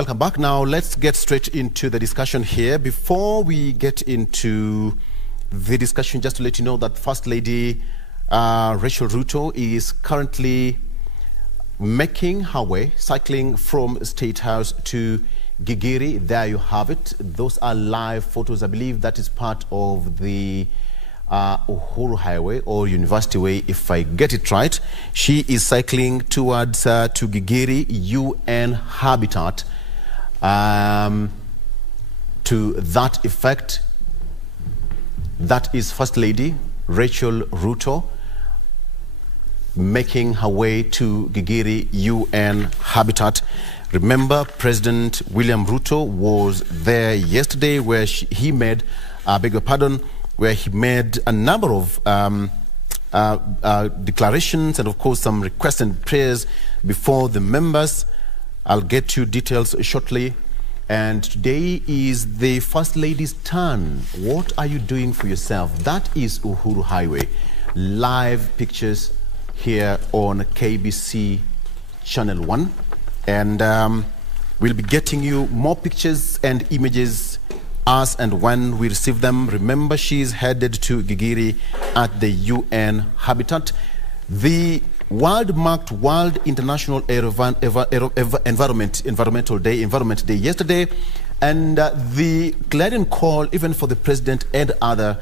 Welcome back. Now let's get straight into the discussion here. Before we get into the discussion, just to let you know that First Lady Rachel Ruto is currently making her way, cycling from State House to Gigiri. There you have it. Those are live photos. I believe that is part of the Uhuru Highway or University Way, if I get it right. She is cycling towards to Gigiri UN Habitat. To that effect, that is First Lady Rachel Ruto making her way to Gigiri UN Habitat. Remember, President William Ruto was there yesterday where he made, where he made a number of declarations and of course some requests and prayers before the members. I'll get you details shortly. And today is the First Lady's turn. What are you doing for yourself? That is Uhuru Highway. Live pictures here on KBC Channel 1. And we'll be getting you more pictures and images as and when we receive them. Remember, she's headed to Gigiri at the UN Habitat. The world-marked World International Environment Day yesterday, and the clarion call even for the president and other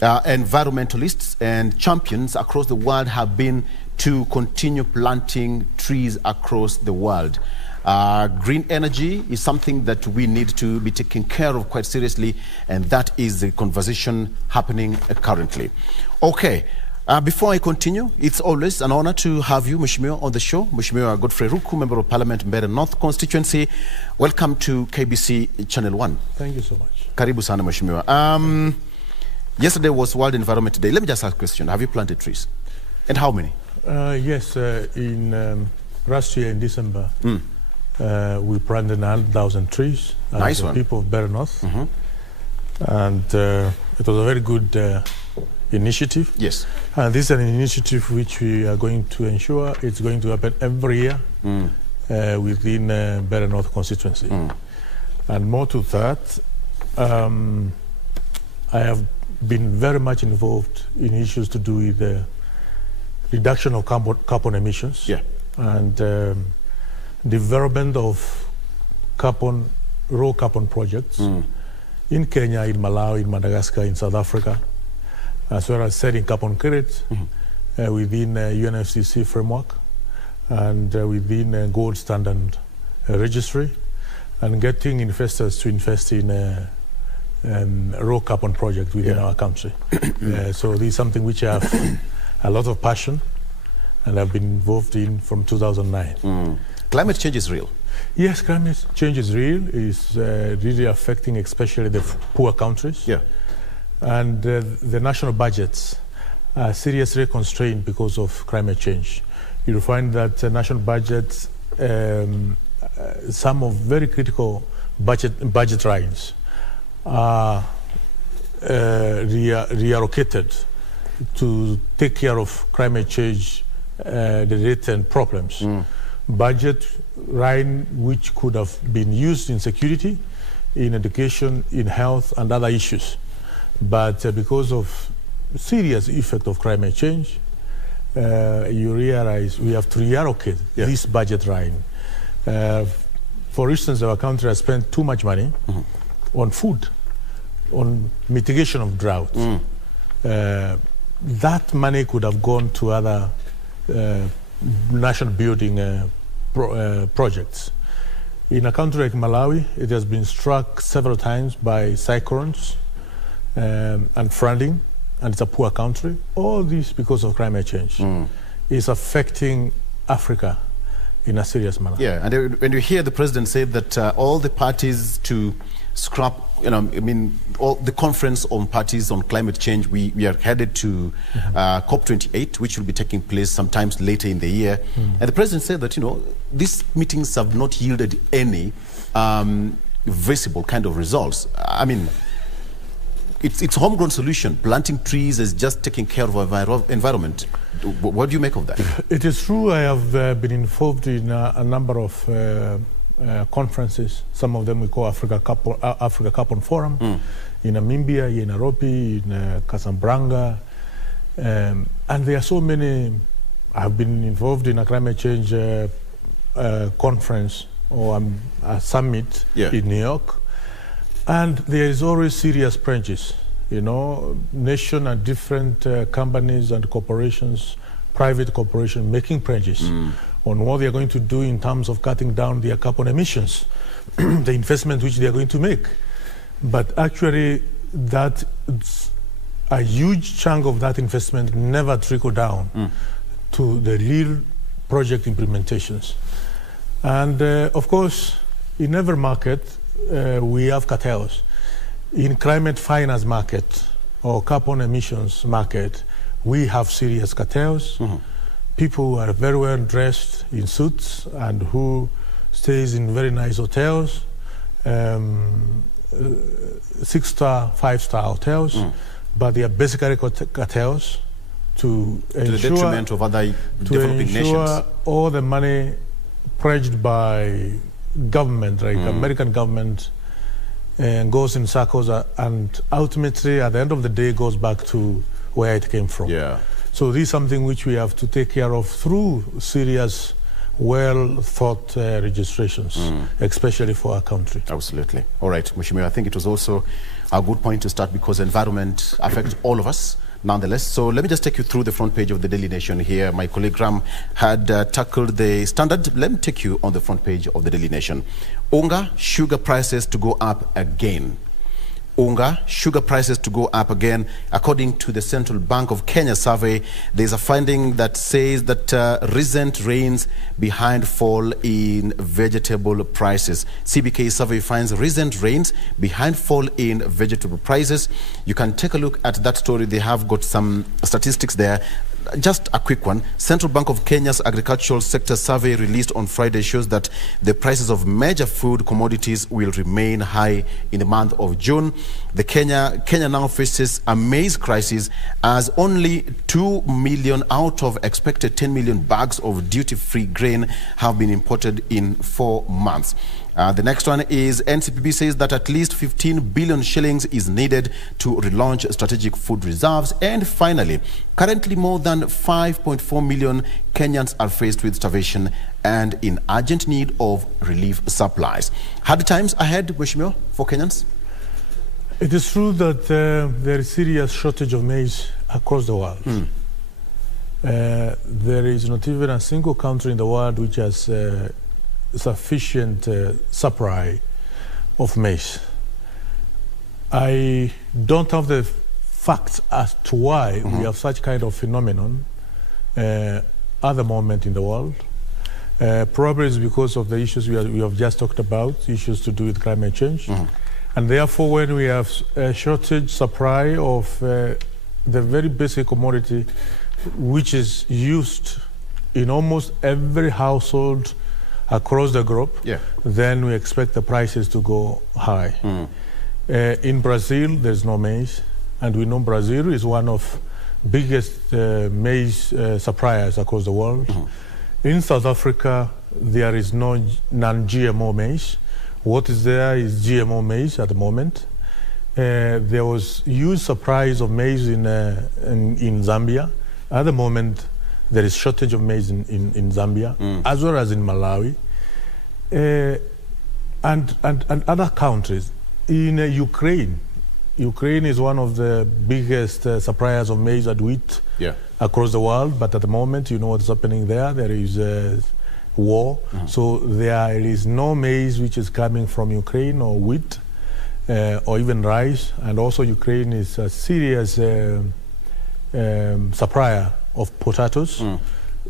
environmentalists and champions across the world have been to continue planting trees across the world. Green energy is something that we need to be taking care of quite seriously, and that is the conversation happening currently. Okay. Before I continue, it's always an honor to have you, Mheshimiwa, on the show. Mheshimiwa Geoffrey Ruku, Member of Parliament, Mbeere North Constituency. Welcome to KBC Channel 1. Thank you so much. Karibu sana, Mheshimiwa. Yesterday was World Environment Day. Let me just ask a question. Have you planted trees? And how many? Yes, in last year in December, we planted 100,000 trees. Nice one. People of Mbeere North. And it was a very good initiative. Yes. And this is an initiative which we are going to ensure it's going to happen every year within Mbeere North constituency. And more to that, I have been very much involved in issues to do with the reduction of carbon emissions and development of raw carbon projects in Kenya, in Malawi, in Madagascar, in South Africa, as well as setting carbon credits within UNFCCC framework and within gold standard registry, and getting investors to invest in raw carbon projects within our country. So this is something which I have a lot of passion and I've been involved in from 2009. Climate change is real. Yes, climate change is real. It's really affecting especially the poor countries. And the national budgets are seriously constrained because of climate change. You'll find that national budgets, some of very critical budget lines are reallocated to take care of climate change related problems. Budget line which could have been used in security, in education, in health and other issues. But because of serious effect of climate change, you realize we have to reallocate this budget line. For instance, our country has spent too much money on food, on mitigation of drought. That money could have gone to other national building projects. In a country like Malawi, it has been struck several times by cyclones and flooding, and it's a poor country. All this because of climate change is affecting Africa in a serious manner. And when you hear the president say that all the parties to scrap, all the conference on parties on climate change, we are headed to COP28, which will be taking place sometimes later in the year. And the president said that, these meetings have not yielded any visible kind of results. I mean, it's homegrown solution. Planting trees is just taking care of our environment. What do you make of that? It is true. I have been involved in a number of conferences. Some of them we call Africa Carbon Forum in Mbeere, in Nairobi, in Casablanca. And there are so many. I've been involved in a climate change conference or a summit in New York. And there is always serious branches, you know, nation and different companies and corporations, private corporations making pledges on what they are going to do in terms of cutting down their carbon emissions, the investment which they are going to make. But actually, a huge chunk of that investment never trickle down to the real project implementations. And of course, in every market, we have cartels. In climate finance market or carbon emissions market, we have serious cartels. People who are very well dressed in suits and who stays in very nice hotels, 6-star, 5-star hotels, but they are basically cartels to the detriment of other developing nations. All the money pledged by government, like American government, goes in circles and ultimately at the end of the day goes back to where it came from. So this is something which we have to take care of through serious, well thought registrations, especially for our country. Absolutely. All right, Mheshimiwa, I think it was also a good point to start because environment affects all of us nonetheless. So let me just take you through the front page of the Daily Nation here. My colleague Ram had tackled the standard. Let me take you on the front page of the Daily Nation. Unga, sugar prices to go up again. Unga, sugar prices to go up again. According to the Central Bank of Kenya survey, there's a finding that says that recent rains behind fall in vegetable prices. CBK survey finds recent rains behind fall in vegetable prices. You can take a look at that story. They have got some statistics there. Just a quick one. Central Bank of Kenya's agricultural sector survey released on Friday shows that the prices of major food commodities will remain high in the month of June. Kenya now faces a maize crisis as only 2 million out of expected 10 million bags of duty-free grain have been imported in 4 months. The next one is NCPB says that at least 15 billion shillings is needed to relaunch strategic food reserves. And finally, currently more than 5.4 million Kenyans are faced with starvation and in urgent need of relief supplies. Hard times ahead, Mheshimiwa, for Kenyans? It is true that there is serious shortage of maize across the world. There is not even a single country in the world which has sufficient supply of maize. I don't have the facts as to why we have such kind of phenomenon at the moment in the world. Probably it's because of the issues we have just talked about, issues to do with climate change. And therefore, when we have a shortage supply of the very basic commodity, which is used in almost every household across the globe, then we expect the prices to go high. In Brazil, there's no maize, and we know Brazil is one of biggest maize suppliers across the world. In South Africa, there is no non-GMO maize. What is there is GMO maize at the moment. There was huge supplies of maize in Zambia. At the moment, there is shortage of maize in Zambia, as well as in Malawi, and other countries. In Ukraine, Ukraine is one of the biggest suppliers of maize and wheat across the world. But at the moment, you know what's happening there. There is war, so there is no maize which is coming from Ukraine or wheat or even rice. And also, Ukraine is a serious supplier of potatoes.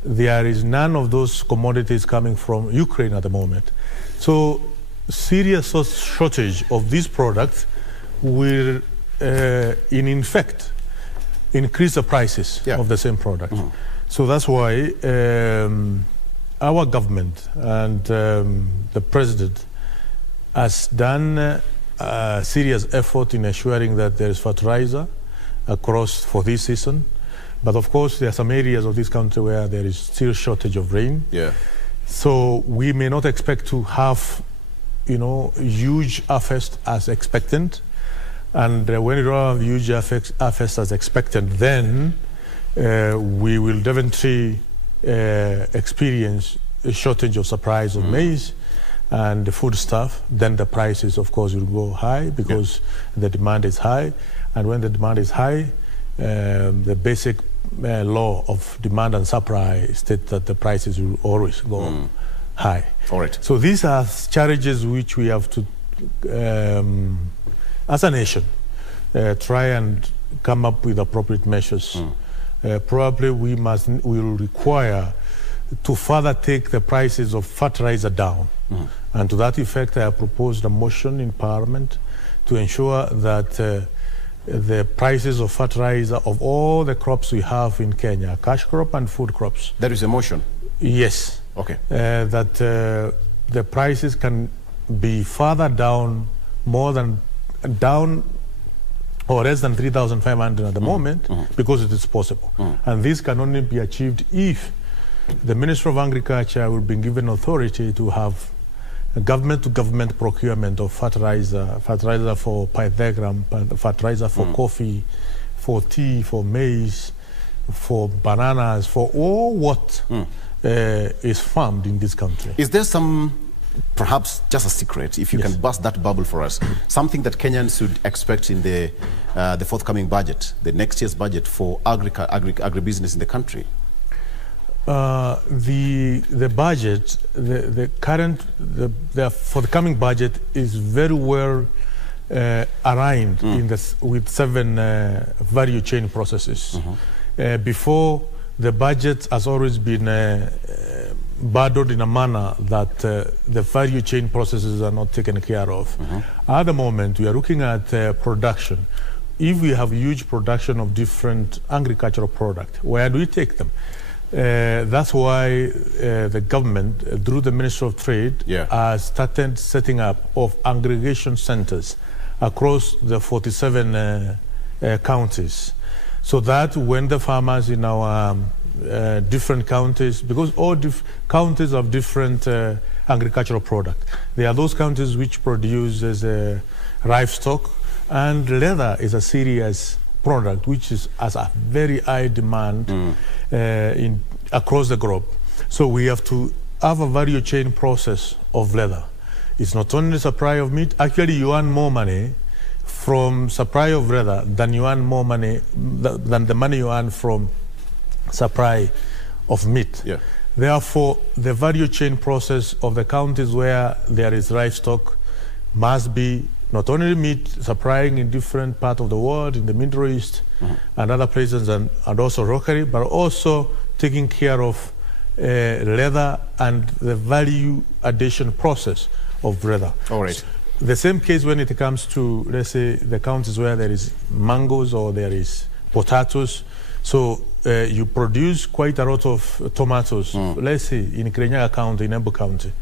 There is none of those commodities coming from Ukraine at the moment. So serious shortage of these products will in fact increase the prices of the same product. So that's why our government and the president has done a serious effort in ensuring that there is fertilizer across for this season. But of course, there are some areas of this country where there is still shortage of rain. So we may not expect to have, huge harvest as expected. And when you don't have huge harvest as expected, then we will definitely experience a shortage of supplies of maize and the food stuff. Then the prices, of course, will go high because the demand is high. And when the demand is high, the basic law of demand and supply states that the prices will always go high. All right. So these are challenges which we have to, as a nation, try and come up with appropriate measures. Probably we will require to further take the prices of fertilizer down. And to that effect, I have proposed a motion in Parliament to ensure that the prices of fertilizer of all the crops we have in Kenya, cash crop and food crops. There is a motion? Yes. Okay. That the prices can be further down, or less than 3,500 at the moment, because it is possible. And this can only be achieved if the Minister of Agriculture will be given authority to have a government-to-government procurement of fertilizer for pythagram, fertilizer for coffee, for tea, for maize, for bananas, for all what is farmed in this country. Is there perhaps just a secret, if you can bust that bubble for us, something that Kenyans should expect in the forthcoming budget, the next year's budget for agribusiness in the country? The budget, for the coming budget is very well aligned with 7 value chain processes. Before, the budget has always been burdened in a manner that the value chain processes are not taken care of. At the moment, we are looking at production. If we have huge production of different agricultural products, where do we take them? That's why the government, through the Ministry of Trade, has started setting up of aggregation centers across the 47 counties, so that when the farmers in our different counties, because all counties have different agricultural products. There are those counties which produce livestock, and leather is a serious product which has a very high demand across the globe. So we have to have a value chain process of leather. It's not only supply of meat. Actually, you earn more money from supply of leather than you earn more money than the money you earn from supply of meat. Therefore, the value chain process of the counties where there is livestock must be not only meat supplying in different parts of the world, in the Middle East and other places, and also locally, but also taking care of leather and the value addition process of leather. All right. The same case when it comes to, let's say, the counties where there is mangoes or there is potatoes. So you produce quite a lot of tomatoes, let's say in Kirinyaga County, in Embu County.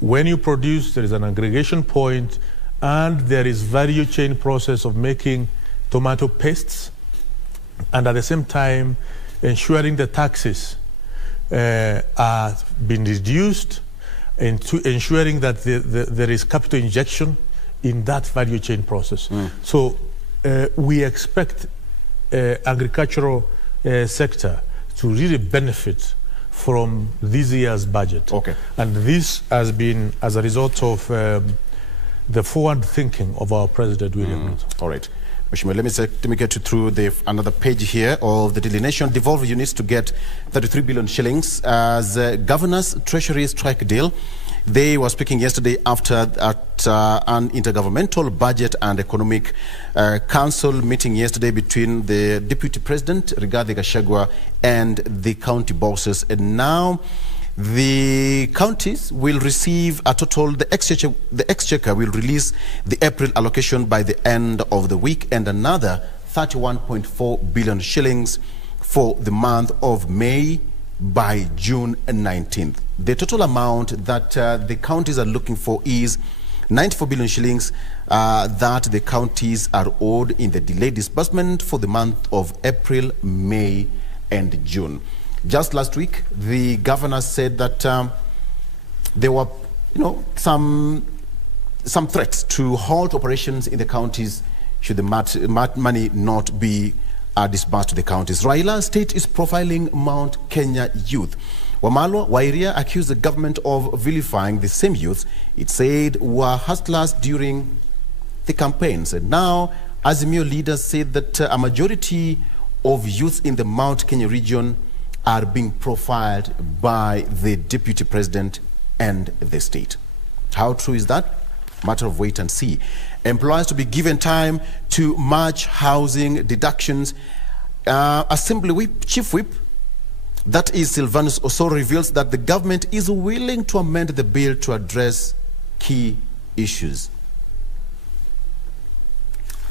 When you produce, there is an aggregation point, and there is value chain process of making tomato pastes, and at the same time ensuring the taxes are being reduced, and to ensuring that there is capital injection in that value chain process. So we expect agricultural sector to really benefit from this year's budget. Okay. And this has been as a result of the forward thinking of our President, William Ruto. All right. Mheshimiwa, let me get you through another page here of the Daily Nation. Devolve units to get 33 billion shillings as Governor's Treasury strike deal. They were speaking yesterday after an intergovernmental budget and economic council meeting yesterday between the Deputy President, Rigathi Gachagua, and the county bosses. And now the counties will receive a total, the Exchequer will release the April allocation by the end of the week, and another 31.4 billion shillings for the month of May by June 19th. The total amount that the counties are looking for is 94 billion shillings that the counties are owed in the delayed disbursement for the month of April, May, and June. Just last week, the governor said that there were, some threats to halt operations in the counties should the money not be disbursed to the counties. Raila State is profiling Mount Kenya youth. Wamalwa Wairia accused the government of vilifying the same youths it said were hustlers during the campaigns. And now, Azimio leaders said that a majority of youths in the Mount Kenya region are being profiled by the deputy president and the state. How true is that? Matter of wait and see. Employers to be given time to match housing deductions. Assembly Whip, Chief Whip, that is Sylvanus Osoro, reveals that the government is willing to amend the bill to address key issues.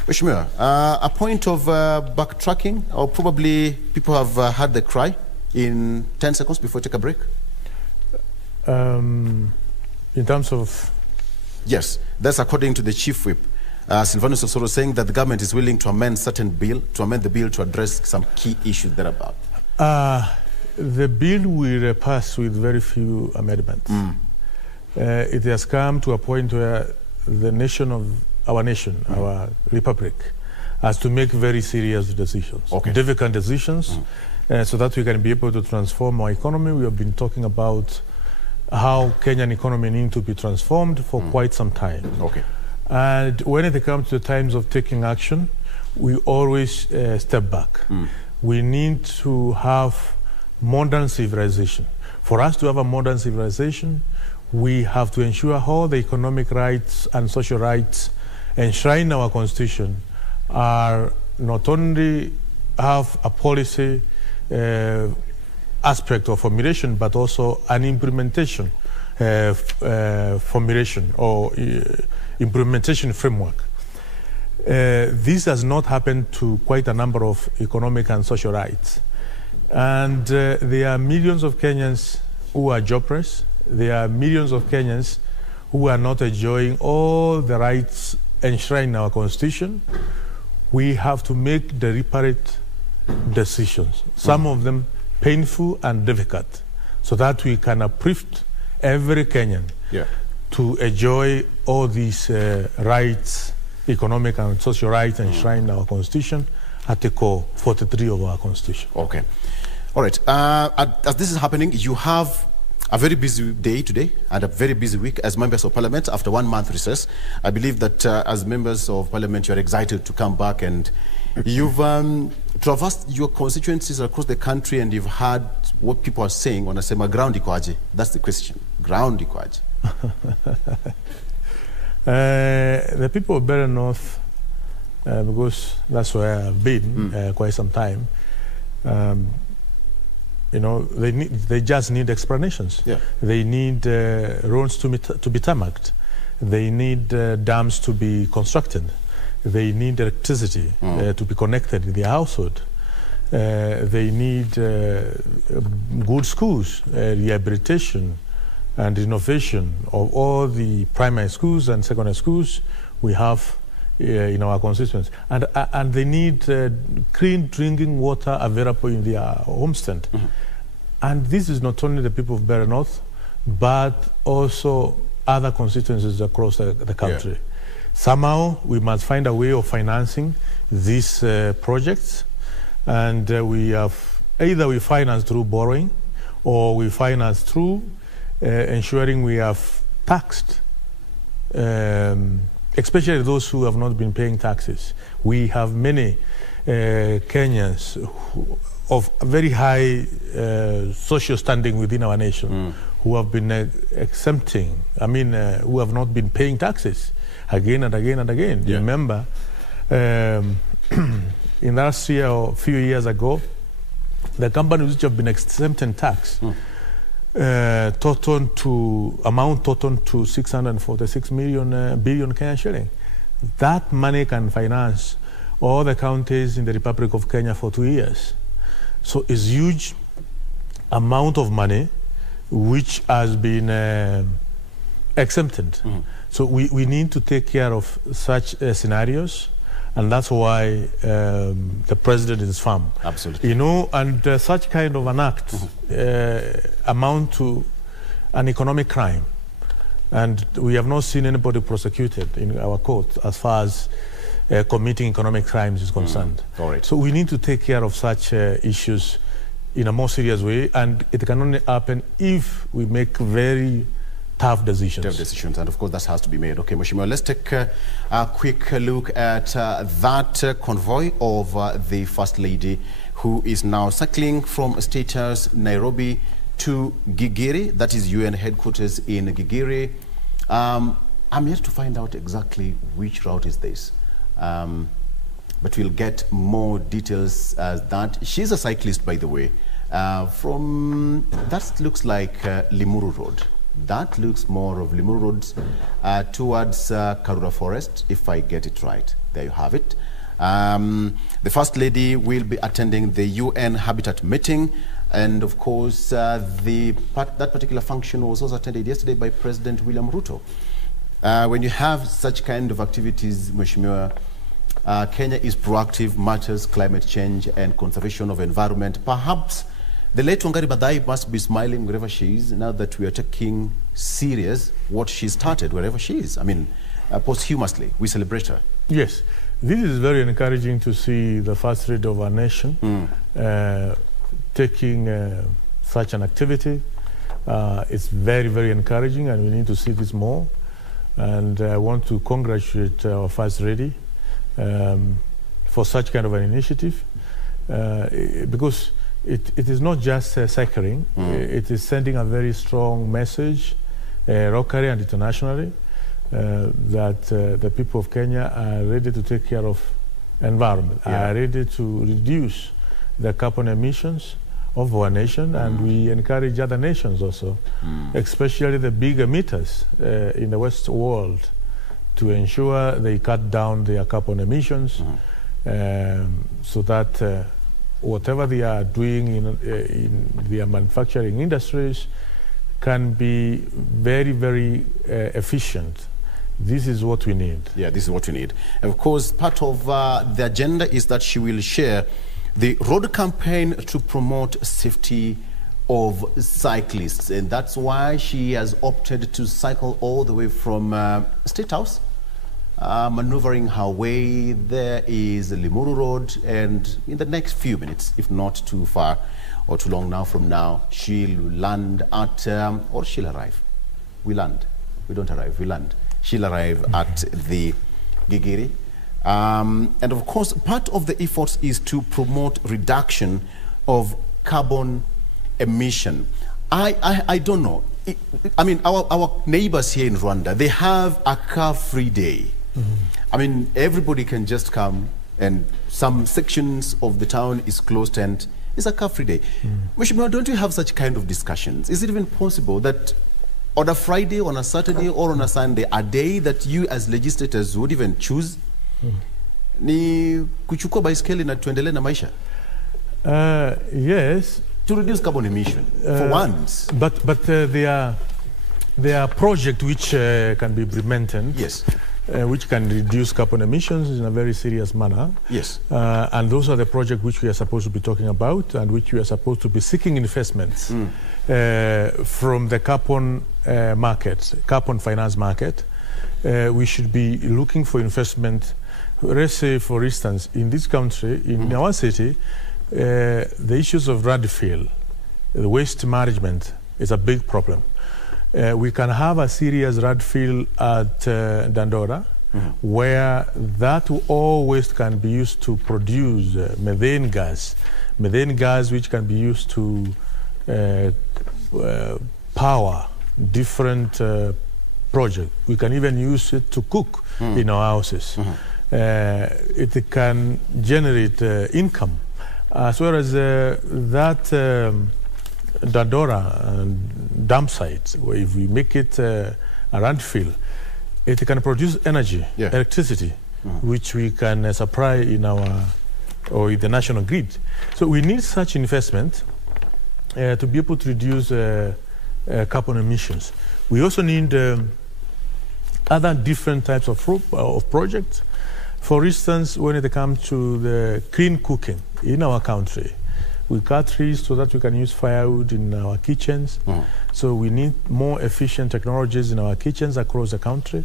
Mheshimiwa, a point of backtracking, or probably people have heard the cry in 10 seconds before we take a break? In terms of? Yes, that's according to the Chief Whip, Sylvanus Osoro, saying that the government is willing to amend the bill to address some key issues thereabout. The bill will pass with very few amendments. It has come to a point where the nation our republic, has to make very serious decisions, difficult decisions, so that we can be able to transform our economy. We have been talking about how Kenyan economy needs to be transformed for quite some time. And when it comes to the times of taking action, we always step back. We need to have modern civilization. For us to have a modern civilization, we have to ensure all the economic rights and social rights enshrined in our constitution are not only have a policy aspect of formulation, but also an implementation formulation or implementation framework. This has not happened to quite a number of economic and social rights. And there are millions of Kenyans who are jobless. There are millions of Kenyans who are not enjoying all the rights enshrined in our constitution. We have to make deliberate decisions, some of them painful and difficult, so that we can uplift every Kenyan to enjoy all these rights, economic and social rights enshrined in our constitution, Article 43 of our constitution. Okay. All right. As this is happening, you have a very busy day today and a very busy week as members of parliament after 1 month recess. I believe that as members of parliament, you are excited to come back, and you've traversed your constituencies across the country, and you've heard what people are saying. Wanasema ground iko aje? That's the question. Ground iko aje? The people of Mbeere North, because that's where I've been quite some time, they just need explanations. They need roads to be tarmacked. They need dams to be constructed. They need electricity to be connected in their household. They need good schools, rehabilitation and renovation of all the primary schools and secondary schools we have in our constituents. And they need clean drinking water available in their homestead. And this is not only the people of Mbeere North, but also other constituencies across the country. Somehow we must find a way of financing these projects, and we have either we finance through borrowing, or we finance through ensuring we have taxed, especially those who have not been paying taxes. We have many Kenyans of very high social standing within our nation who have been exempting, who have not been paying taxes again and again and again. You remember in last year or a few years ago, the companies which have been exempting tax totaled to 646 billion Kenyan shilling. That money can finance all the counties in the Republic of Kenya for 2 years. So it's huge amount of money which has been exempted. So we need to take care of such scenarios And that's why the president is firm. Absolutely. You know, and such kind of an act amount to an economic crime. And we have not seen anybody prosecuted in our court as far as committing economic crimes is concerned. All right. So we need to take care of such issues in a more serious way, and it can only happen if we make very tough decisions. Tough decisions, and of course that has to be made. Okay, Mheshimiwa, let's take a quick look at that convoy of the First Lady, who is now cycling from State House, Nairobi, to Gigiri, that is UN headquarters in Gigiri. I'm yet to find out exactly which route is this. But we'll get more details as that. She's a cyclist, by the way. From that looks like Limuru Road. That looks more of Limuru Road towards Karura Forest, if I get it right. There you have it. The First Lady will be attending the UN Habitat meeting, and of course that particular function was also attended yesterday by President William Ruto. When you have such kind of activities, Mheshimiwa, Kenya is proactive, matters climate change and conservation of environment. Perhaps the late Wangari Maathai must be smiling wherever she is now that we are taking serious what she started wherever she is. I mean, posthumously, we celebrate her. Yes, this is very encouraging to see the First Lady of our nation taking such an activity. It's very, very encouraging, and we need to see this more. And I want to congratulate our First Lady for such kind of an initiative, because it is not just cycling, it is sending a very strong message locally and internationally that the people of Kenya are ready to take care of environment, are ready to reduce the carbon emissions of our nation, and we encourage other nations also, especially the big emitters in the West world, to ensure they cut down their carbon emissions, so that whatever they are doing in their manufacturing industries can be very, very efficient. This is what we need. Yeah, this is what we need. And of course, part of the agenda is that she will share the road campaign to promote safety of cyclists, and that's why she has opted to cycle all the way from State House, maneuvering her way. There is Limuru Road, and in the next few minutes, if not too far or too long now from now, she'll land at, or she'll arrive. We land. We don't arrive, we land. She'll arrive at the Gigiri. And of course, part of the efforts is to promote reduction of carbon emission. I don't know. I mean, our neighbors here in Rwanda, they have a car-free day. I mean, everybody can just come, and some sections of the town is closed and it's a car-free day. Mheshimiwa, don't you have such kind of discussions? Is it even possible that on a Friday, on a Saturday, or on a Sunday, a day that you as legislators would even choose, ni kuchukua baiskeli na tuendelee na maisha? Yes. To reduce carbon emission, for once. But there are projects which can be implemented. Yes. Which can reduce carbon emissions in a very serious manner. Yes. And those are the projects which we are supposed to be talking about, and which we are supposed to be seeking investments from the carbon market, carbon finance market. We should be looking for investment. Let's say, for instance, in this country, in our city, the issues of landfill, the waste management is a big problem. We can have a serious landfill at Dandora, where that all waste can be used to produce methane gas which can be used to power different projects. We can even use it to cook in our houses. It can generate income. As well as that Dandora dump site, where if we make it a landfill, it can produce energy, electricity, which we can supply in our or in the national grid. So we need such investment to be able to reduce carbon emissions. We also need other different types of projects. For instance, when it comes to the clean cooking in our country, we cut trees so that we can use firewood in our kitchens. So we need more efficient technologies in our kitchens across the country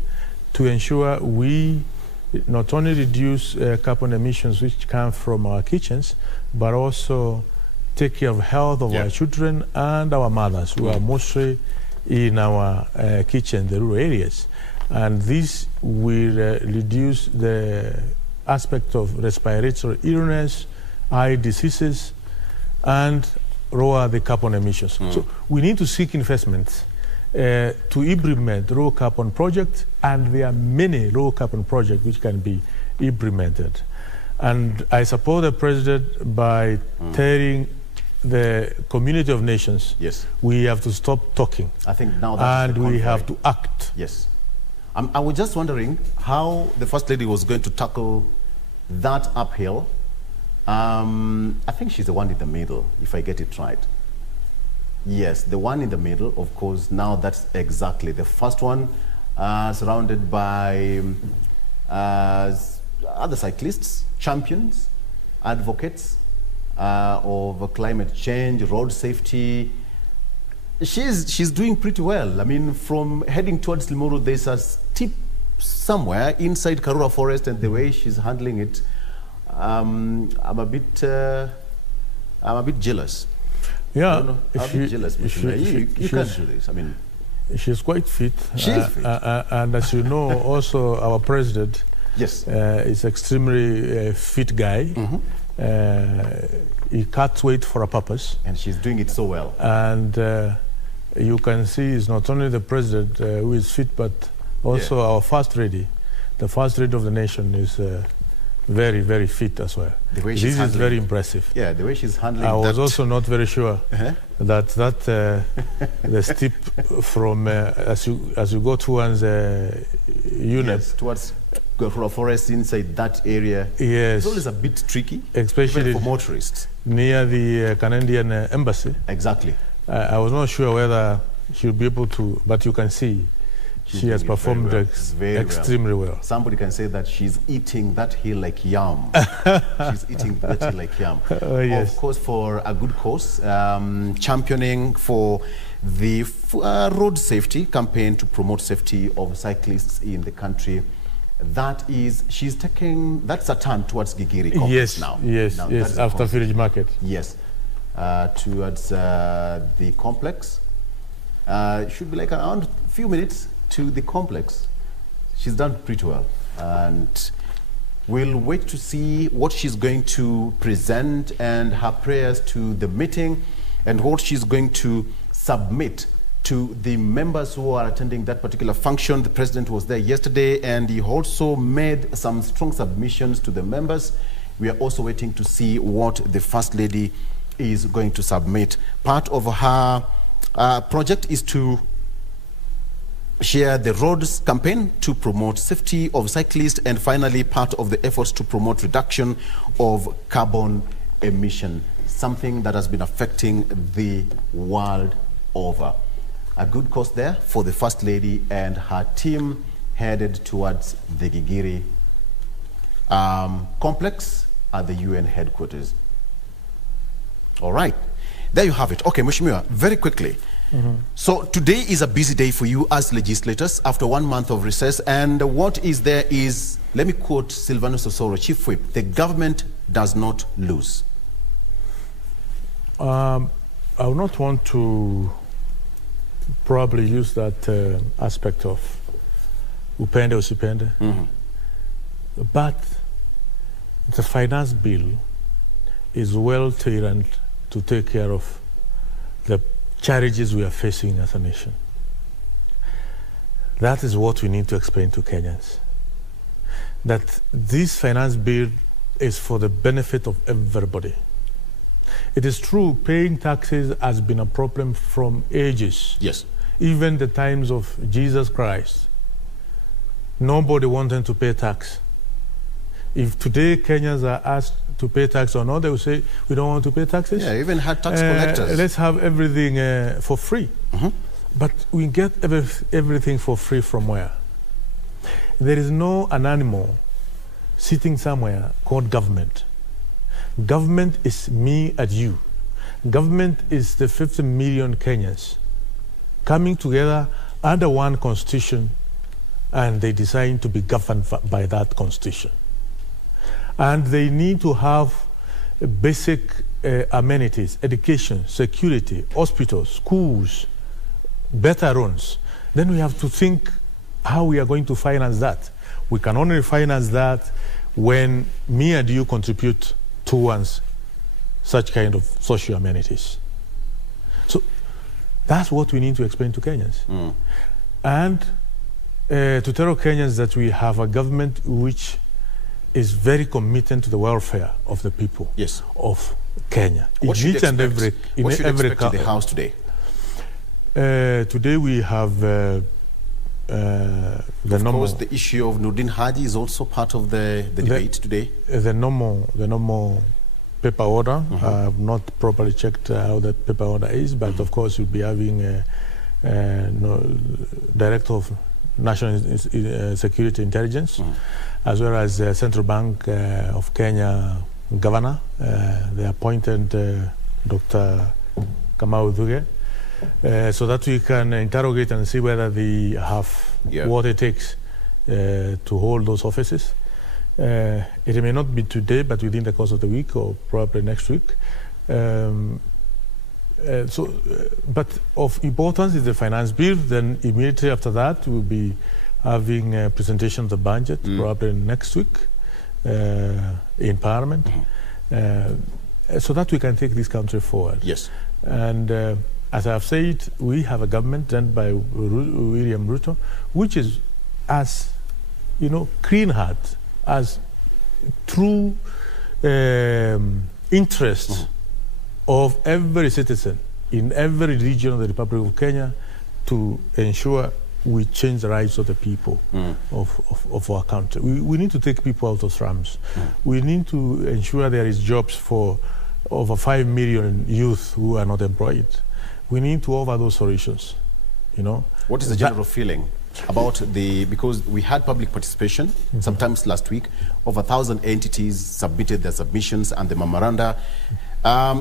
to ensure we not only reduce carbon emissions which come from our kitchens, but also take care of health of our children and our mothers who are mostly in our kitchen, the rural areas. And this will reduce the aspect of respiratory illness, eye diseases, and lower the carbon emissions. So we need to seek investments to implement low carbon projects, and there are many low carbon projects which can be implemented. And I support the president by telling the community of nations, we have to stop talking. I think now that and we have to act. Yes. I was just wondering how the First Lady was going to tackle that uphill. I think she's the one in the middle, if I get it right. Yes, the one in the middle, of course. Now that's exactly the first one, surrounded by other cyclists, champions, advocates of climate change, road safety. She's doing pretty well. I mean, from heading towards Limuru, there's a steep somewhere inside Karura Forest, and the way she's handling it, I'm a bit jealous. Yeah, I'm a bit jealous. You can't do this. I mean, she's quite fit. She's fit. And as you know, also our president is extremely fit guy. He cuts weight for a purpose. And she's doing it so well. And you can see it's not only the president who is fit, but also our First Lady. The First Lady of the nation is very, very fit as well. This is very impressive. Yeah, the way she's handling I was also not very sure that the steep from as you go towards UNEP, towards Karura Forest inside that area. Yes, it's always a bit tricky, especially for motorists near the Canadian embassy. Exactly. I was not sure whether she'll be able to, but you can see she has performed extremely well. Somebody can say that she's eating that hill like yam. She's eating that hill like yam. Of course, for a good cause, championing for the road safety campaign to promote safety of cyclists in the country. That is, she's taking, that's a turn towards Gigiri complex now. Yes, after Village Market. Yes, towards the complex. It should be like around a few minutes to the complex. She's done pretty well, and we'll wait to see what she's going to present and her prayers to the meeting, and what she's going to submit to the members who are attending that particular function. The president was there yesterday, and he also made some strong submissions to the members. We are also waiting to see what the First Lady is going to submit. Part of her project is to share the roads campaign to promote safety of cyclists, and finally part of the efforts to promote reduction of carbon emission, something that has been affecting the world over. A good cause there for the First Lady and her team headed towards the Gigiri complex at the UN headquarters. All right, there you have it. Okay, Mheshimiwa, very quickly. So today is a busy day for you as legislators after 1 month of recess, and what is there is, let me quote Silvanus Osoro, Chief Whip, the government does not lose. I would not want to probably use that aspect of upende usipende, but the finance bill is well tailored to take care of the challenges we are facing as a nation. That is what we need to explain to Kenyans. That this finance bill is for the benefit of everybody. It is true, paying taxes has been a problem from ages. Yes. Even the times of Jesus Christ. Nobody wanted to pay tax. If today Kenyans are asked to pay tax or not, they will say, we don't want to pay taxes. Yeah, even had tax collectors. Let's have everything for free. But we get everything for free from where? There is no an animal sitting somewhere called government. Government is me and you. Government is the 50 million Kenyans coming together under one constitution, and they decide to be governed by that constitution. And they need to have basic amenities, education, security, hospitals, schools, better roads. Then we have to think how we are going to finance that. We can only finance that when me and you contribute towards such kind of social amenities. So that's what we need to explain to Kenyans. And to tell Kenyans that we have a government which is very committed to the welfare of the people of Kenya. What should you expect in the House today? Today we have the issue of Nurdin Haji is also part of the debate today. The normal paper order. I have not properly checked how that paper order is, but of course we'll be having Director of National Security Intelligence, as well as the Central Bank of Kenya Governor, the appointed Dr. Kamau Dhuge, so that we can interrogate and see whether they have what it takes to hold those offices. It may not be today, but within the course of the week or probably next week. But of importance is the finance bill. Then immediately after that, we'll be having a presentation of the budget, probably next week in Parliament, so that we can take this country forward. Yes. And as I have said, we have a government led by William Ruto, which is as, clean heart, as true interest of every citizen in every region of the Republic of Kenya to ensure we change the lives of the people of our country. We need to take people out of slums. We need to ensure there is jobs for over 5 million youth who are not employed. We need to offer those solutions, What is the general feeling about because we had public participation sometimes last week, over 1,000 entities submitted their submissions and the memoranda.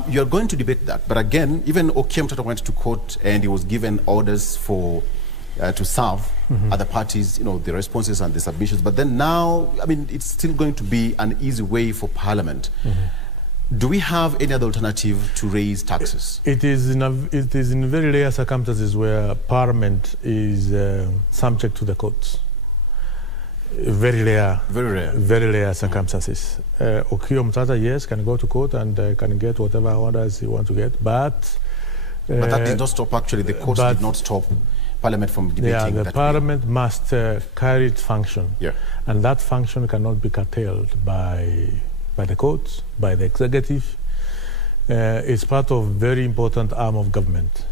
You're going to debate that, but again, even Okiem Tata went to court and he was given orders to serve other parties, the responses and the submissions. But then now, it's still going to be an easy way for Parliament. Do we have any other alternative to raise taxes? It is in very rare circumstances where Parliament is subject to the courts. Very rare circumstances. Okiem Tata, yes, can go to court and can get whatever orders he wants to get, but that did not stop. Actually, the courts did not stop Parliament from debating. The Parliament must carry its function, and that function cannot be curtailed by the courts, by the executive. It's part of very important arm of government.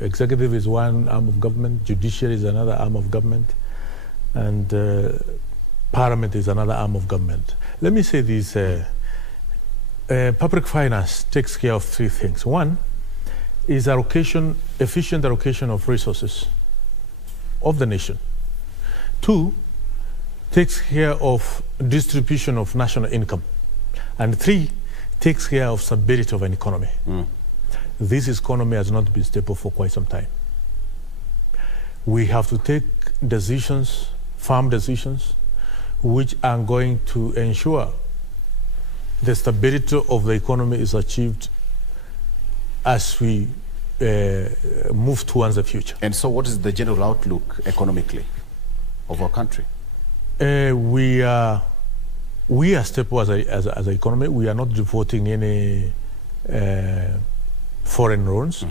Executive is one arm of government, judiciary is another arm of government, and Parliament is another arm of government. Let me say this, public finance takes care of three things. One is efficient allocation of resources of the nation. Two, takes care of distribution of national income. And three, takes care of stability of an economy. This economy has not been stable for quite some time. We have to take decisions, firm decisions, which are going to ensure the stability of the economy is achieved as we move towards the future. And so what is the general outlook economically of our country? We are stable as an economy. We are not devoting any foreign loans.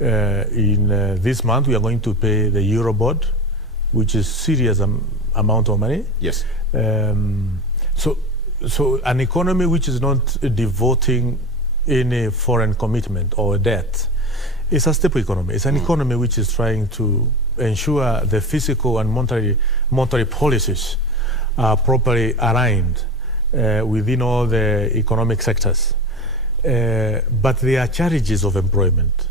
In this month, we are going to pay the Eurobond, which is serious amount of money. Yes. So an economy which is not devoting any foreign commitment or debt is a stable economy. It's an economy which is trying to ensure the fiscal and monetary policies are properly aligned within all the economic sectors. But there are challenges of employment.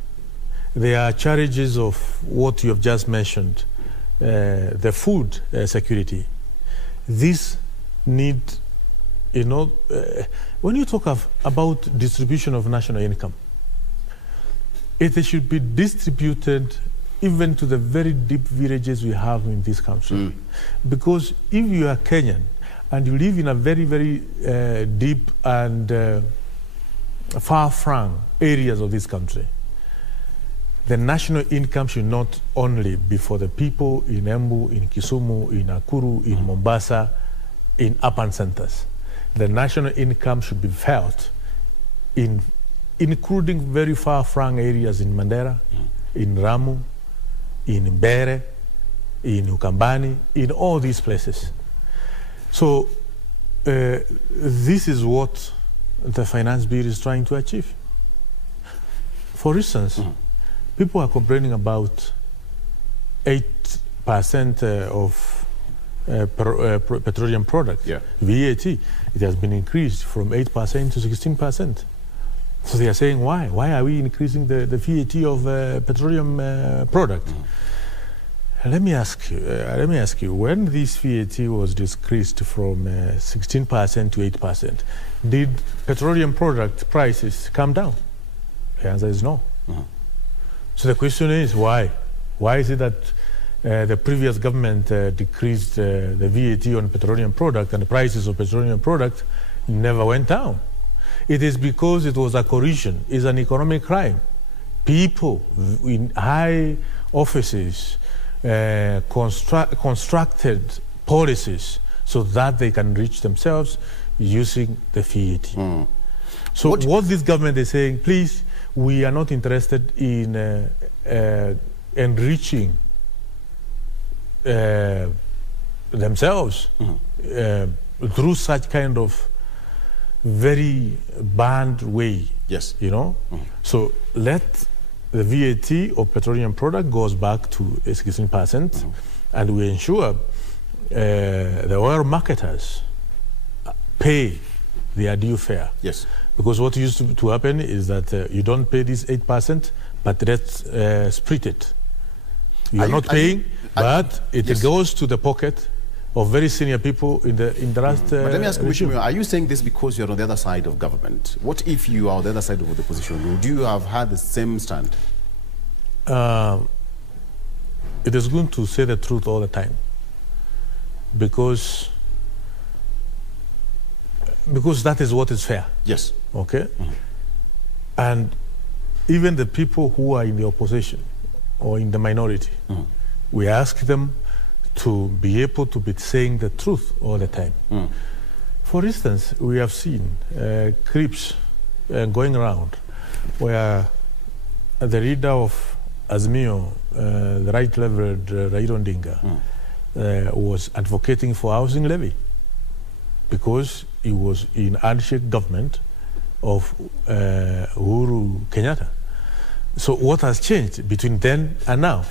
There are challenges of what you have just mentioned, the food security. These need, when you talk about distribution of national income, it should be distributed even to the very deep villages we have in this country. Because if you are Kenyan and you live in a very, very deep and far-flung areas of this country, the national income should not only be for the people in Embu, in Kisumu, in Nakuru, in Mombasa, in urban centers. The national income should be felt including very far-flung areas in Mbeere, in Ramu, in Mbeere, in Ukambani, in all these places. So this is what the Finance Bill is trying to achieve. For instance, people are complaining about 8% of petroleum product, VAT. It has been increased from 8% to 16%. So they are saying, why? Why are we increasing the VAT of petroleum product? Let me ask you, when this VAT was decreased from 16% to 8%, did petroleum product prices come down? The answer is no. So the question is, why? Why is it that the previous government decreased the VAT on petroleum product and the prices of petroleum product never went down? It is because it was a collusion. It's an economic crime. People in high offices constructed policies so that they can reach themselves using the VAT. So what this government is saying, please, we are not interested in enriching themselves through such kind of very banned way. So let the VAT of petroleum product goes back to 16%, and we ensure the oil marketers pay their due fare. Because what used to happen is that you don't pay this 8%, but let's split it. You're not paying, but it goes to the pocket of very senior people in the last But let me ask you, are you saying this because you're on the other side of government? What if you are on the other side of the opposition? Would you have had the same stand? It is good to say the truth all the time, because that is what is fair. Okay? And even the people who are in the opposition or in the minority, we ask them to be able to be saying the truth all the time. For instance, we have seen clips going around where the leader of Azimio, the Right Reverend Raila Odinga, was advocating for housing levy because he was in handshake government of Uhuru Kenyatta. So what has changed between then and now?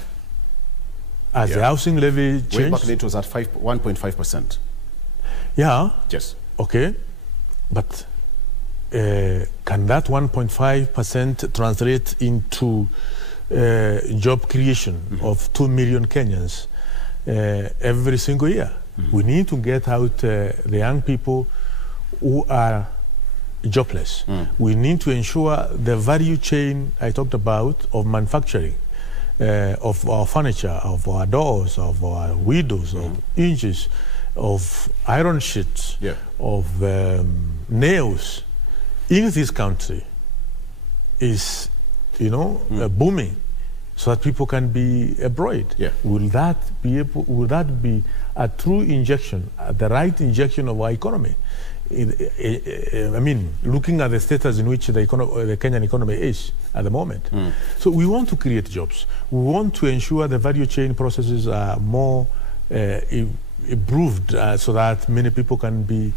As the housing levy changed? Way back then it was at 1.5%. Okay. But can that 1.5% translate into job creation of 2 million Kenyans every single year? We need to get out the young people who are jobless. We need to ensure the value chain I talked about of manufacturing, of our furniture, of our doors, of our windows, of hinges, of iron sheets, of nails in this country is, booming, so that people can be employed. Will that be a true injection, the right injection of our economy? I mean, looking at the status in which the Kenyan economy is at the moment. So we want to create jobs. We want to ensure the value chain processes are more improved so that many people can be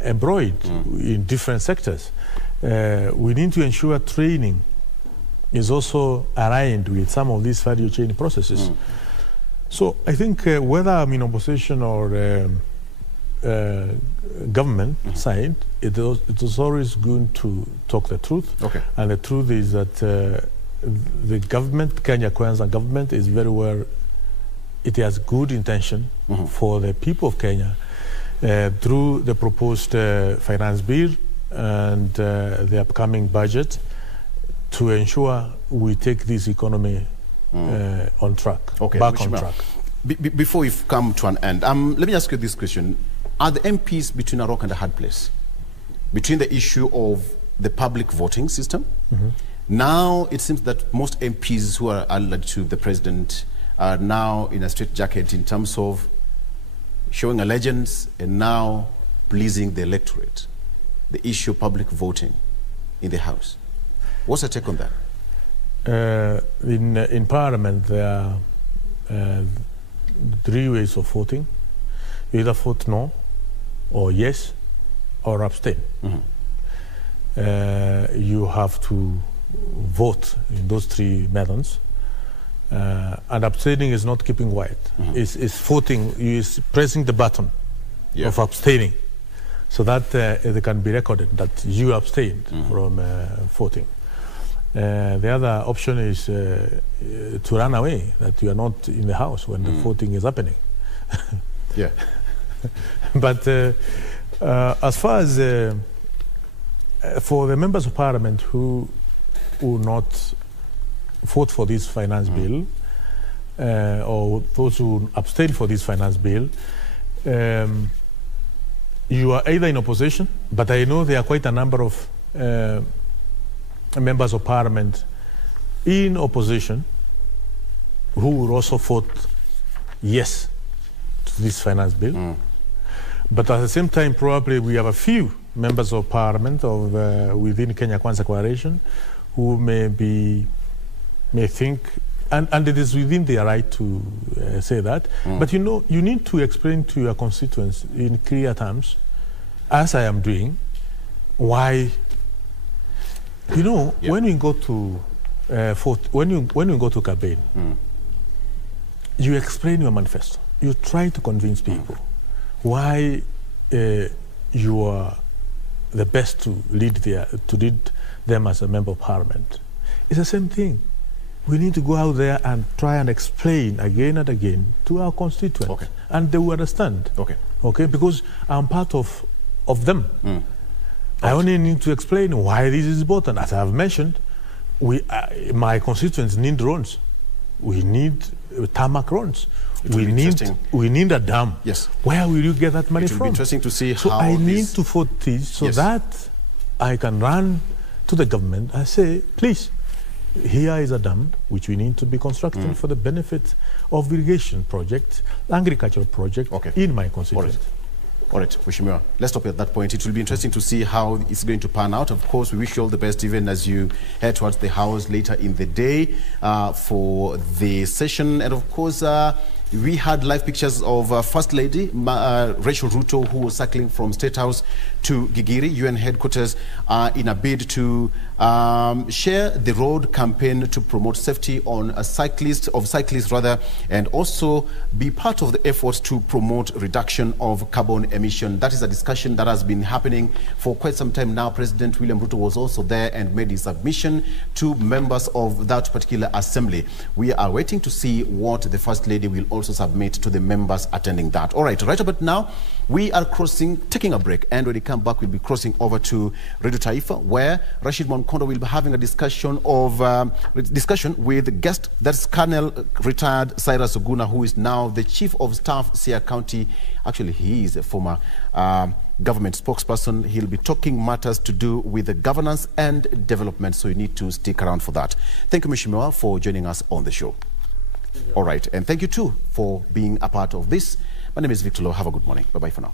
employed in different sectors. We need to ensure training is also aligned with some of these value chain processes. So I think whether I'm in opposition or government side, it is always good to talk the truth. And the truth is that the government, Kenya Kwanza government, is very well, it has good intention for the people of Kenya. through the proposed finance bill and the upcoming budget to ensure we take this economy on track, back on track. Before we've come to an end, let me ask you this question. Are the MPs between a rock and a hard place? Between the issue of the public voting system, now it seems that most MPs who are allied to the president are now in a straitjacket in terms of showing allegiance and now pleasing the electorate. The issue of public voting in the House. What's your take on that? In Parliament, there are 3 ways of voting. You either vote no, or yes, or abstain. You have to vote in those 3 methods. And abstaining is not keeping quiet. It's voting, is pressing the button of abstaining, so that it can be recorded that you abstained from voting. The other option is to run away, that you are not in the House when the voting is happening. But as far as for the members of Parliament who will not vote for this finance bill, or those who abstain for this finance bill, you are either in opposition, but I know there are quite a number of members of Parliament in opposition who will also vote yes to this finance bill. But at the same time, probably we have a few members of Parliament of within Kenya Kwanza Coalition who may think, and it is within their right to say that, but you know, you need to explain to your constituents in clear terms, as I am doing, why. You know, when you go to when you go to campaign, you explain your manifesto. You try to convince people why you are the best to lead them as a member of Parliament. It's the same thing. We need to go out there and try and explain again and again to our constituents, and they will understand. Okay, because I'm part of them. I only need to explain why this is important. As I have mentioned, my constituents need roads. We need tarmac roads. We need a dam. Yes. Where will you get that money from? It will be interesting to see so how I need to vote this so that I can run to the government and say, please, here is a dam which we need to be constructed for the benefit of irrigation project, agricultural project in my constituency. All right, Mheshimiwa, let's stop at that point. It will be interesting to see how it's going to pan out. Of course, we wish you all the best, even as you head towards the House later in the day for the session. And of course, we had live pictures of First Lady Rachel Ruto, who was cycling from State House to Gigiri, UN headquarters, in a bid to share the road campaign to promote safety on cyclists, and also be part of the efforts to promote reduction of carbon emission. That is a discussion that has been happening for quite some time now. President William Ruto was also there and made his submission to members of that particular assembly. We are waiting to see what the First Lady will also submit to the members attending that. All right about now, we are taking a break, and when we come back, we'll be crossing over to Radio Taifa, where Rashid Monkondo will be having a discussion with the guest, that's Colonel retired Cyrus Oguna, who is now the Chief of Staff, Siaya County. Actually, he is a former government spokesperson. He'll be talking matters to do with the governance and development, so you need to stick around for that. Thank you, Mheshimiwa, for joining us on the show. All right, and thank you too for being a part of this. My name is Victor Oloo. Have a good morning. Bye-bye for now.